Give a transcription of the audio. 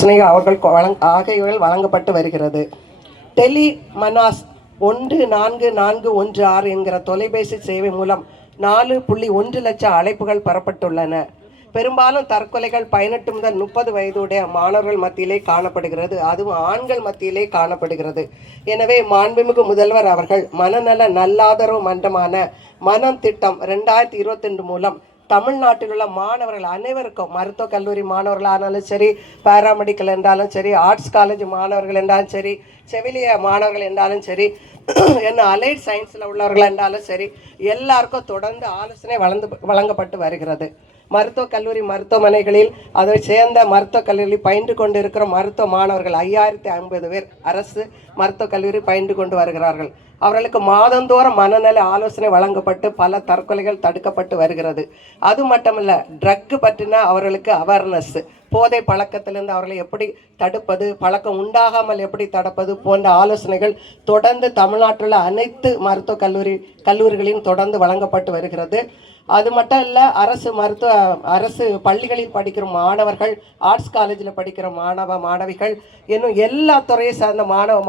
சினேகா அவர்கள் வழங் வழங்கப்பட்டு வருகிறது. டெலி மனாஸ் ஒன்று நான்கு நான்கு ஒன்று ஆறு என்கிற தொலைபேசி சேவை மூலம் நாலு புள்ளி ஒன்று லட்சம் அழைப்புகள் பெறப்பட்டுள்ளன. பெரும்பாலும் தற்கொலைகள் பதினெட்டு முதல் முப்பது வயதுடைய மாணவர்கள் மத்தியிலே காணப்படுகிறது. அதுவும் ஆண்கள் மத்தியிலே காணப்படுகிறது. எனவே மாண்புமிகு முதல்வர் அவர்கள் மனநல நல்லாதரவு மன்றமான மனம் திட்டம் ரெண்டாயிரத்தி இருபத்தி மூலம் தமிழ்நாட்டில் உள்ள மாணவர்கள் அனைவருக்கும் மருத்துவ கல்லூரி மாணவர்களானாலும் சரி பாராமெடிக்கல் என்றாலும் சரி ஆர்ட்ஸ் காலேஜ் மாணவர்கள் என்றாலும் சரி செவிலிய மாணவர்கள் என்றாலும் சரி என்ன அலைட் சயின்ஸில் உள்ளவர்கள் என்றாலும் சரி எல்லாருக்கும் தொடர்ந்து ஆலோசனை வளர்ந்து வழங்கப்பட்டு வருகிறது. மருத்துவக் கல்லூரி மருத்துவமனைகளில் அதை சேர்ந்த மருத்துவக் கல்லூரியில் பயின்று கொண்டு இருக்கிற மருத்துவ மாணவர்கள் ஐயாயிரத்தி ஐம்பது பேர் அரசு மருத்துவக் கல்லூரி பயின்று கொண்டு வருகிறார்கள். அவர்களுக்கு மாதந்தோறும் மனநல ஆலோசனை வழங்கப்பட்டு பல தற்கொலைகள் தடுக்கப்பட்டு வருகிறது. அது மட்டுமல்ல ட்ரக்கு பற்றின அவர்களுக்கு அவேர்னஸ் போதை பழக்கத்திலிருந்து அவர்களை எப்படி தடுப்பது பழக்கம் உண்டாகாமல் எப்படி தடுப்பது போன்ற ஆலோசனைகள் தொடர்ந்து தமிழ்நாட்டில் அனைத்து மருத்துவக் கல்லூரி கல்லூரிகளிலும் தொடர்ந்து வழங்கப்பட்டு வருகிறது. அது மட்டும் இல்லை அரசு மருத்துவ அரசு பள்ளிகளில் படிக்கிற மாணவர்கள் ஆர்ட்ஸ் காலேஜில் படிக்கிற மாணவ மாணவிகள் இன்னும் எல்லா துறையை சார்ந்த மாணவ